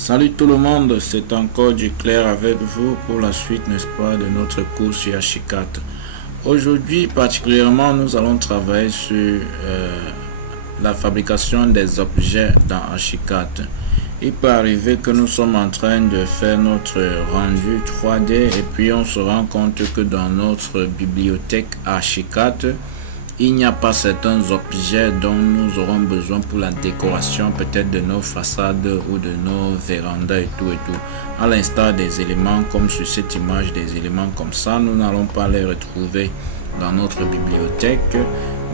Salut tout le monde, c'est encore du clair avec vous pour la suite, n'est-ce pas, de notre cours sur Archicad. Aujourd'hui, particulièrement, nous allons travailler sur la fabrication des objets dans Archicad. Il peut arriver que nous sommes en train de faire notre rendu 3D et puis on se rend compte que dans notre bibliothèque Archicad, il n'y a pas certains objets dont nous aurons besoin pour la décoration peut-être de nos façades ou de nos vérandas et tout. À l'instar des éléments comme sur cette image, des éléments comme ça, nous n'allons pas les retrouver dans notre bibliothèque,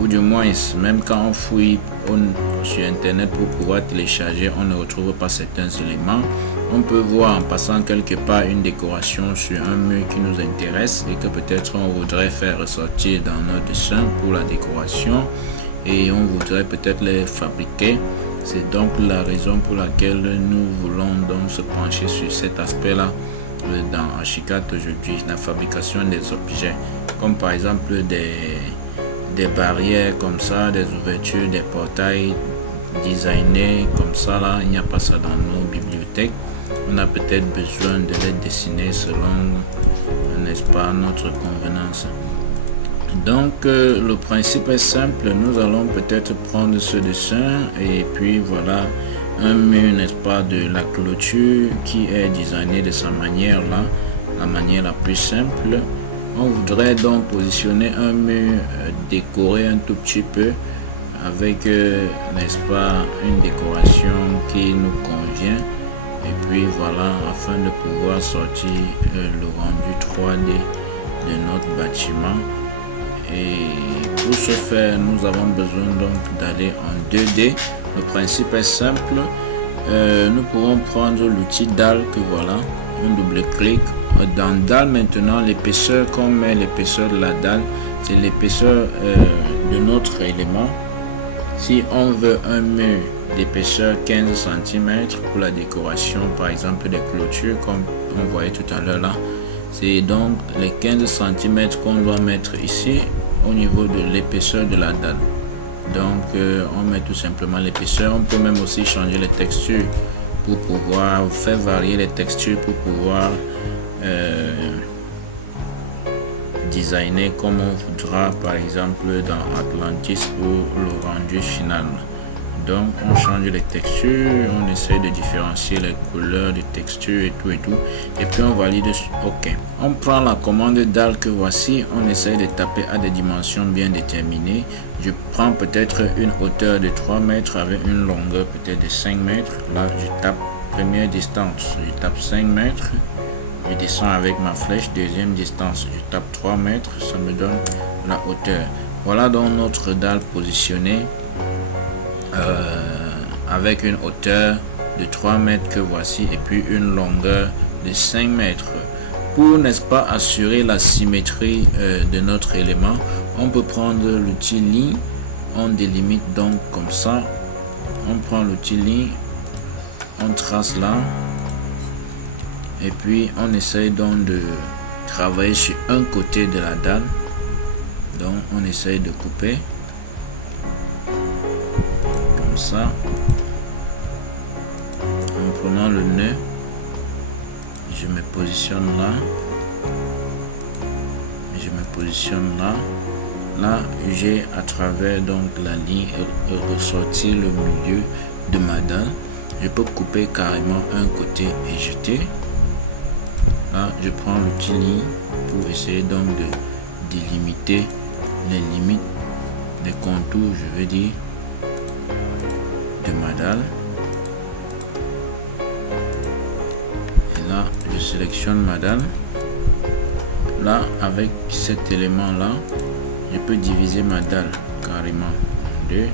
ou du moins même quand on fouille sur internet pour pouvoir télécharger, on ne retrouve pas certains éléments. On peut voir en passant quelque part une décoration sur un mur qui nous intéresse et que peut-être on voudrait faire ressortir dans notre dessin pour la décoration et on voudrait peut-être les fabriquer. C'est donc la raison pour laquelle nous voulons donc se pencher sur cet aspect-là dans Archicad aujourd'hui, la fabrication des objets, comme par exemple des barrières comme ça, des ouvertures, des portails designés comme ça. Là, il n'y a pas ça dans nos bibliothèques. On a peut-être besoin de les dessiner selon, n'est-ce pas, notre convenance. Donc, le principe est simple. Nous allons peut-être prendre ce dessin et puis voilà un mur, n'est-ce pas, de la clôture qui est designé de sa manière là, la manière la plus simple. On voudrait donc positionner un mur décoré un tout petit peu avec, n'est-ce pas, une décoration qui nous convient. Et puis voilà, afin de pouvoir sortir le rendu 3D de notre bâtiment. Et pour ce faire, nous avons besoin donc d'aller en 2D. Le principe est simple. Nous pourrons prendre l'outil dalle que voilà, un double-clic. Dans dalle maintenant, l'épaisseur qu'on met, l'épaisseur de la dalle, c'est l'épaisseur de notre élément. Si on veut un mur d'épaisseur 15 cm pour la décoration, par exemple des clôtures comme on voyait tout à l'heure là, c'est donc les 15 cm qu'on doit mettre ici au niveau de l'épaisseur de la dalle. Donc on met tout simplement l'épaisseur. On peut même aussi changer les textures pour pouvoir faire varier les textures pour pouvoir designer comme on voudra, par exemple dans Atlantis ou le rendu final. Donc on change les textures, on essaie de différencier les couleurs de textures et tout et puis on valide. OK, on prend la commande dalle que voici, on essaie de taper à des dimensions bien déterminées. Je prends peut-être une hauteur de 3 mètres avec une longueur peut-être de 5 mètres. Là je tape première distance, je tape 5 mètres. Je descends avec ma flèche, deuxième distance, je tape 3 mètres, ça me donne la hauteur. Voilà donc notre dalle positionnée avec une hauteur de 3 mètres que voici et puis une longueur de 5 mètres. Pour, n'est-ce pas, assurer la symétrie de notre élément, on peut prendre l'outil ligne, on délimite donc comme ça, on prend l'outil ligne, on trace là. Et puis on essaye donc de travailler sur un côté de la dalle. Donc on essaye de couper comme ça en prenant le nœud. Je me positionne là. Je me positionne là. Là j'ai à travers donc la ligne ressorti le milieu de ma dalle. Je peux couper carrément un côté et jeter. Là, je prends l'outil ligne pour essayer donc de délimiter les limites des contours, je veux dire, de ma dalle. Et là, je sélectionne ma dalle. Là, avec cet élément-là, je peux diviser ma dalle carrément en deux.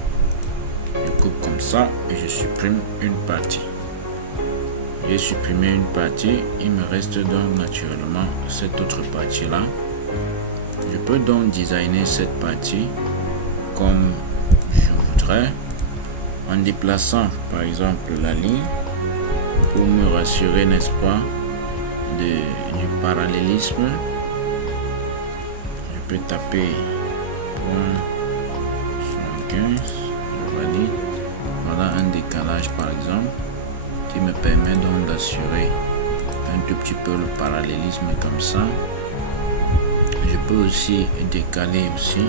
Je coupe comme ça et je supprime une partie. J'ai supprimé une partie, il me reste donc naturellement cette autre partie là. Je peux donc designer cette partie comme je voudrais en déplaçant par exemple la ligne pour me rassurer, n'est-ce pas, du parallélisme. Je peux taper point 75, je valide. Voilà un décalage par exemple. qui me permet donc d'assurer un tout petit peu le parallélisme comme ça. Je peux aussi décaler aussi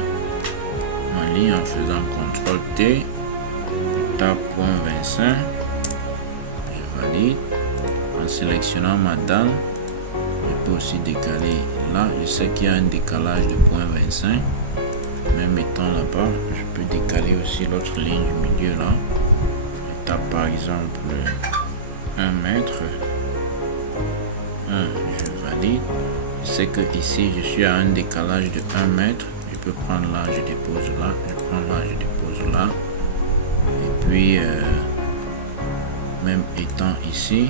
ma ligne en faisant CTRL T, tape point 25, je valide. En sélectionnant ma dalle, je peux aussi décaler là. Je sais qu'il y a un décalage de point 25, même étant là-bas, je peux décaler aussi l'autre ligne du milieu là. Je tape par exemple 1 mètre, 1, je valide. Je sais que ici je suis à un décalage de 1 mètre. Je peux prendre là, je dépose là, je prends là, je dépose là. Et puis même étant ici,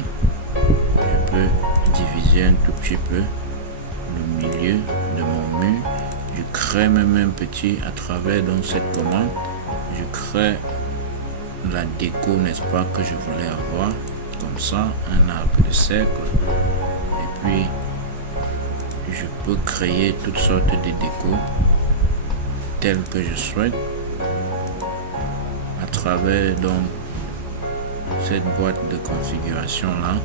je peux diviser un tout petit peu le milieu de mon mur. Je crée même un petit à travers donc cette commande. Je crée la déco, n'est-ce pas, que je voulais avoir, comme ça, un arc de cercle. Et puis je peux créer toutes sortes de décos telles que je souhaite à travers donc cette boîte de configuration là.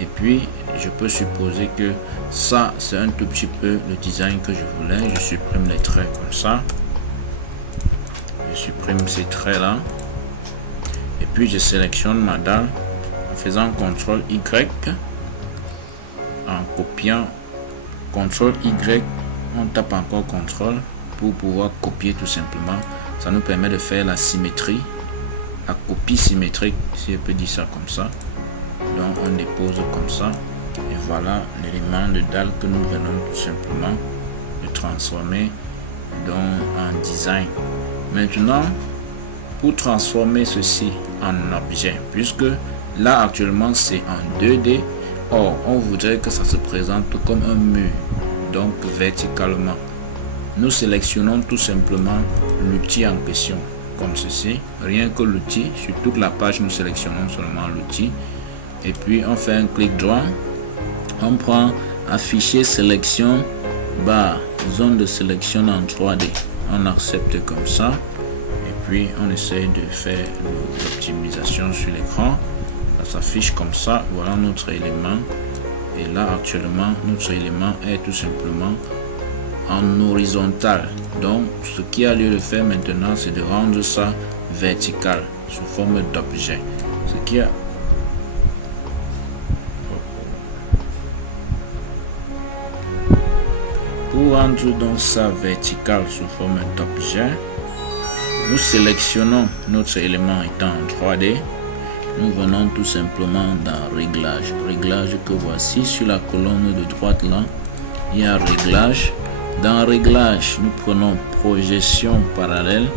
Et puis je peux supposer que ça c'est un tout petit peu le design que je voulais. Je supprime les traits comme ça, je supprime ces traits là, et puis je sélectionne ma dalle en faisant CTRL Y, en copiant CTRL Y, on tape encore CTRL pour pouvoir copier tout simplement. Ça nous permet de faire la symétrie, la copie symétrique, si je peux dire ça comme ça. Donc on dépose comme ça, et voilà l'élément de dalle que nous venons tout simplement de transformer donc en design. Maintenant, pour transformer ceci en objet, puisque là actuellement c'est en 2D, or on voudrait que ça se présente comme un mur, donc verticalement. Nous sélectionnons tout simplement l'outil en question, comme ceci, rien que l'outil. Sur toute la page, nous sélectionnons seulement l'outil. Et puis on fait un clic droit, on prend afficher sélection barre zone de sélection en 3D, on accepte comme ça, et puis on essaie de faire l'optimisation sur l'écran. Ça s'affiche comme ça. Voilà notre élément, et là actuellement notre élément est tout simplement en horizontal. Donc ce qui a lieu de faire maintenant, c'est de rendre ça vertical sous forme d'objet. Ce qui a Pour rendre donc ça vertical sous forme d'objet, nous sélectionnons notre élément étant en 3D. Nous venons tout simplement dans réglage. Réglage que voici sur la colonne de droite là. Il y a réglage. Dans réglage, nous prenons projection parallèle.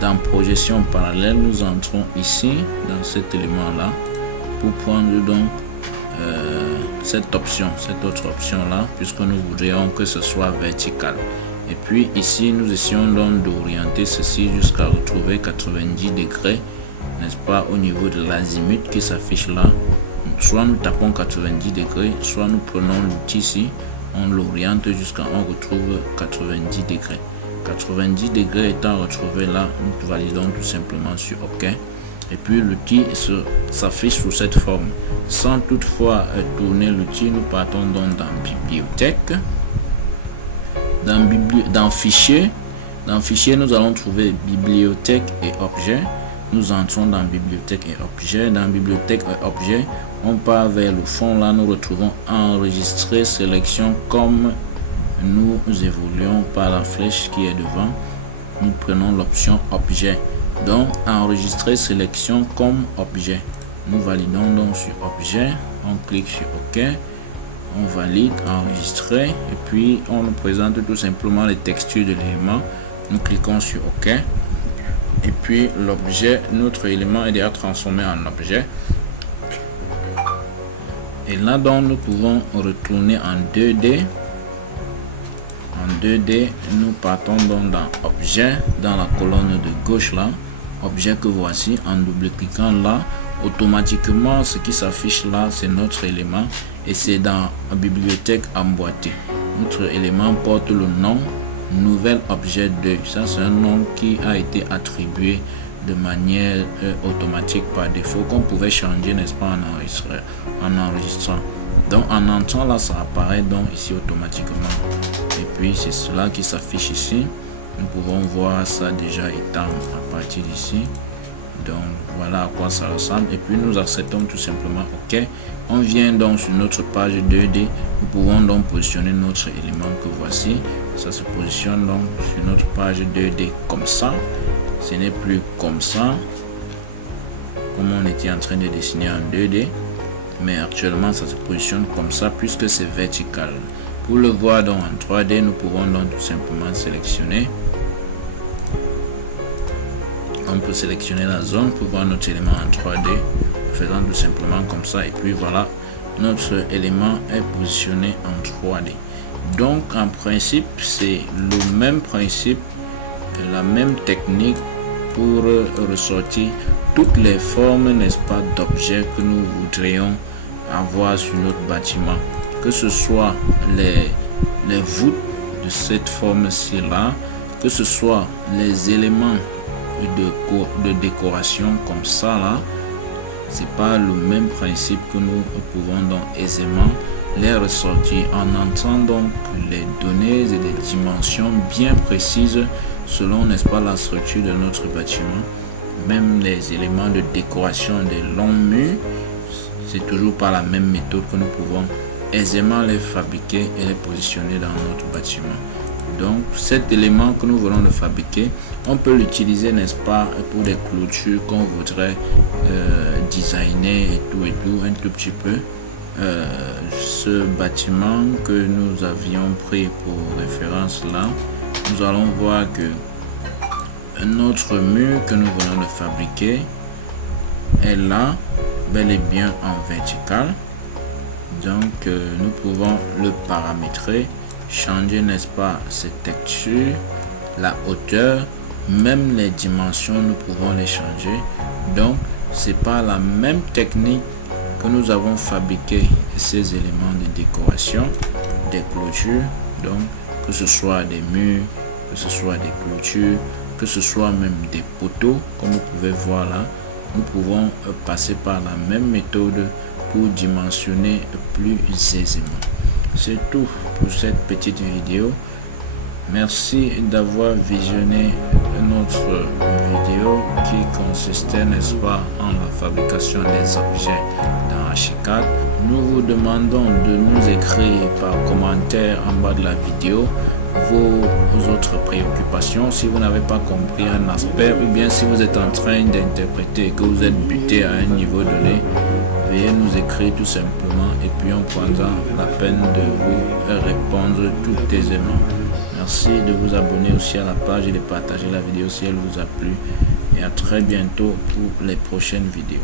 Dans projection parallèle, nous entrons ici dans cet élément là pour prendre donc cette option, cette autre option là, puisque nous voudrions que ce soit vertical. Et puis ici nous essayons donc d'orienter ceci jusqu'à retrouver 90 degrés, n'est-ce pas, au niveau de l'azimut qui s'affiche là. Soit nous tapons 90 degrés, soit nous prenons l'outil ici, on l'oriente jusqu'à on retrouve 90 degrés. 90 degrés étant retrouvé là, nous validons tout simplement sur OK. Et puis l'outil s'affiche sous cette forme. Sans toutefois tourner l'outil, nous partons donc dans bibliothèque. Dans fichier, nous allons trouver bibliothèque et objet. Nous entrons dans bibliothèque et objet. Dans bibliothèque et objet, on part vers le fond. Là, nous retrouvons enregistrer sélection. Comme nous évoluons par la flèche qui est devant, nous prenons l'option objet. Donc enregistrer sélection comme objet. Nous validons donc sur objet, on clique sur OK, on valide, enregistrer, et puis on nous présente tout simplement les textures de l'élément. Nous cliquons sur OK, et puis l'objet, notre élément est déjà transformé en objet. Et là donc nous pouvons retourner en 2D. En 2D, nous partons donc dans objet, dans la colonne de gauche là, objet que voici. En double-cliquant là, automatiquement ce qui s'affiche là, c'est notre élément, et c'est dans la bibliothèque emboîtée. Notre élément porte le nom nouvel objet 2. Ça c'est un nom qui a été attribué de manière automatique par défaut qu'on pouvait changer, n'est-ce pas, en enregistrant. Donc en entrant là, ça apparaît donc ici automatiquement. Et puis c'est cela qui s'affiche ici. Nous pouvons voir ça déjà étant à partir d'ici. Donc voilà à quoi ça ressemble. Et puis nous acceptons tout simplement OK. On vient donc sur notre page 2D. Nous pouvons donc positionner notre élément que voici. Ça se positionne donc sur notre page 2D comme ça. Ce n'est plus comme ça, comme on était en train de dessiner en 2D. Mais actuellement ça se positionne comme ça puisque c'est vertical. Pour le voir donc en 3D, nous pouvons donc tout simplement sélectionner. On peut sélectionner la zone pour voir notre élément en 3D, faisant tout simplement comme ça. Et puis voilà, notre élément est positionné en 3D. Donc en principe, c'est le même principe, la même technique pour ressortir toutes les formes, n'est-ce pas, d'objets que nous voudrions avoir sur notre bâtiment. Que ce soit les voûtes de cette forme-ci là, que ce soit les éléments de décoration comme ça là, c'est pas le même principe que nous pouvons donc aisément les ressortir en entrant donc les données et les dimensions bien précises selon, n'est-ce pas, la structure de notre bâtiment. Même les éléments de décoration des longs murs, c'est toujours par la même méthode que nous pouvons aisément les fabriquer et les positionner dans notre bâtiment. Donc cet élément que nous venons de fabriquer, on peut l'utiliser, n'est-ce pas, pour des clôtures qu'on voudrait designer et tout un tout petit peu. Ce bâtiment que nous avions pris pour référence là, nous allons voir que notre mur que nous venons de fabriquer est là, bel et bien en vertical. Donc nous pouvons le paramétrer, changer, n'est-ce pas, cette texture, la hauteur, même les dimensions, nous pouvons les changer. Donc c'est pas la même technique que nous avons fabriqué ces éléments de décoration, des clôtures, donc que ce soit des murs, que ce soit des clôtures, que ce soit même des poteaux, comme vous pouvez voir là. Nous pouvons passer par la même méthode pour dimensionner plus aisément. C'est tout pour cette petite vidéo. Merci d'avoir visionné notre vidéo qui consistait, n'est-ce pas, en la fabrication des objets dans Archicad. Nous vous demandons de nous écrire par commentaire en bas de la vidéo vos autres préoccupations. Si vous n'avez pas compris un aspect, ou bien si vous êtes en train d'interpréter et que vous êtes buté à un niveau donné, veuillez nous écrire tout simplement et puis on prendra la peine de vous répondre tout aisément. Merci de vous abonner aussi à la page et de partager la vidéo si elle vous a plu. Et à très bientôt pour les prochaines vidéos.